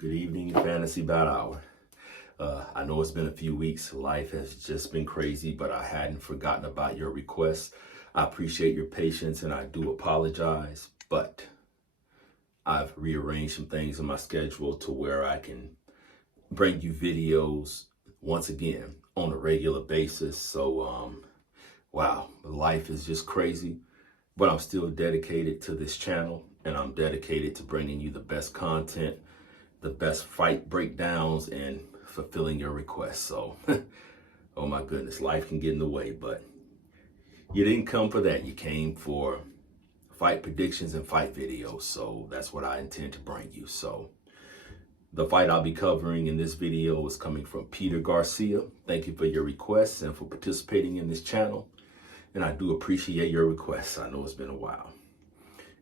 Good evening, Fantasy Bat Hour. I know it's been a few weeks. Life has just been crazy, but I hadn't forgotten about your requests. I appreciate your patience and I do apologize, but I've rearranged some things in my schedule to where I can bring you videos once again on a regular basis. So, wow, life is just crazy, but I'm still dedicated to this channel and I'm dedicated to bringing you the best content, the best fight breakdowns, and fulfilling your requests. So, oh my goodness, life can get in the way, but you didn't come for that. You came for fight predictions and fight videos. So that's what I intend to bring you. So the fight I'll be covering in this video is coming from Peter Garcia. Thank you for your requests and for participating in this channel. And I do appreciate your requests. I know it's been a while.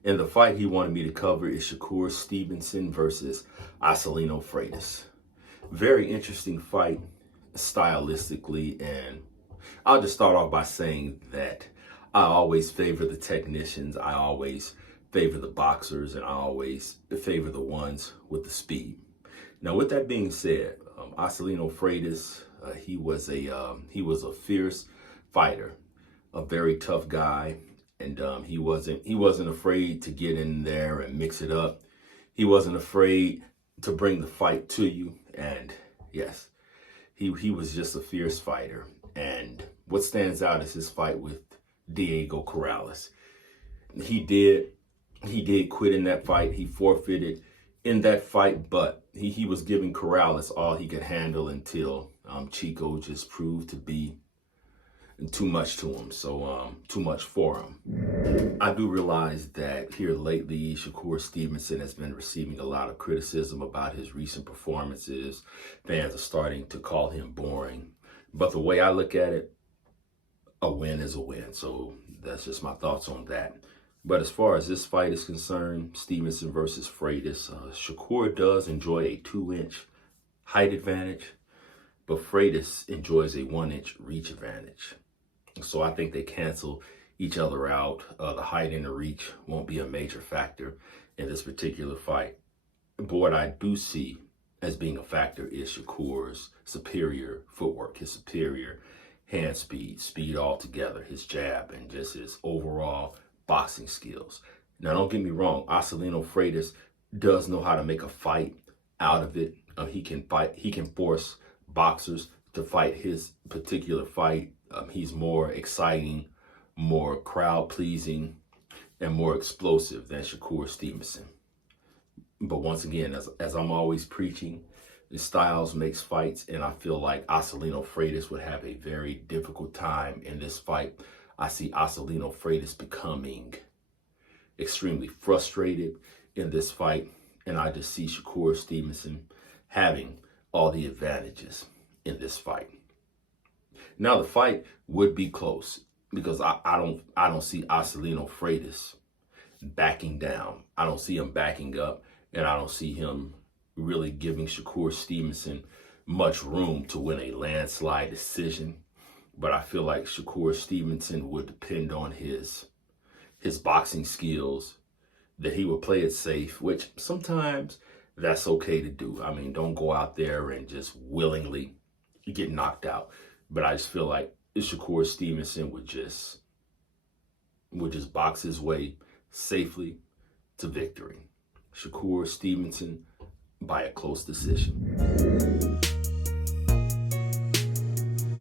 And the fight he wanted me to cover is Shakur Stevenson versus Acelino Freitas. Very interesting fight stylistically, and I'll just start off by saying that I always favor the technicians, I always favor the boxers, and I always favor the ones with the speed. Now, with that being said, Acelino Freitas, he was a fierce fighter, a very tough guy. And he wasn't afraid to get in there and mix it up. He wasn't afraid to bring the fight to you. And yes, he was just a fierce fighter. And what stands out is his fight with Diego Corrales. He did quit in that fight. He forfeited in that fight, but he was giving Corrales all he could handle until Chico just proved to be too much to him, so too much for him. I do realize that here lately, Shakur Stevenson has been receiving a lot of criticism about his recent performances. Fans are starting to call him boring. But the way I look at it, a win is a win. So that's just my thoughts on that. But as far as this fight is concerned, Stevenson versus Freitas, Shakur does enjoy a 2-inch height advantage, but Freitas enjoys a 1-inch reach advantage. So I think they cancel each other out. The height and the reach won't be a major factor in this particular fight. But what I do see as being a factor is Shakur's superior footwork, his superior hand speed altogether, his jab, and just his overall boxing skills. Now, don't get me wrong, Acelino Freitas does know how to make a fight out of it. He can force boxers to fight his particular fight. He's more exciting, more crowd-pleasing, and more explosive than Shakur Stevenson. But once again, as I'm always preaching, the styles makes fights, and I feel like Acelino Freitas would have a very difficult time in this fight. I see Acelino Freitas becoming extremely frustrated in this fight, and I just see Shakur Stevenson having all the advantages in this fight. Now, the fight would be close because I don't see Acelino Freitas backing down. I don't see him backing up, and I don't see him really giving Shakur Stevenson much room to win a landslide decision. But I feel like Shakur Stevenson would depend on his boxing skills, that he would play it safe, which sometimes that's okay to do. I mean, don't go out there and just willingly get knocked out. But I just feel like Shakur Stevenson would just box his way safely to victory. Shakur Stevenson by a close decision.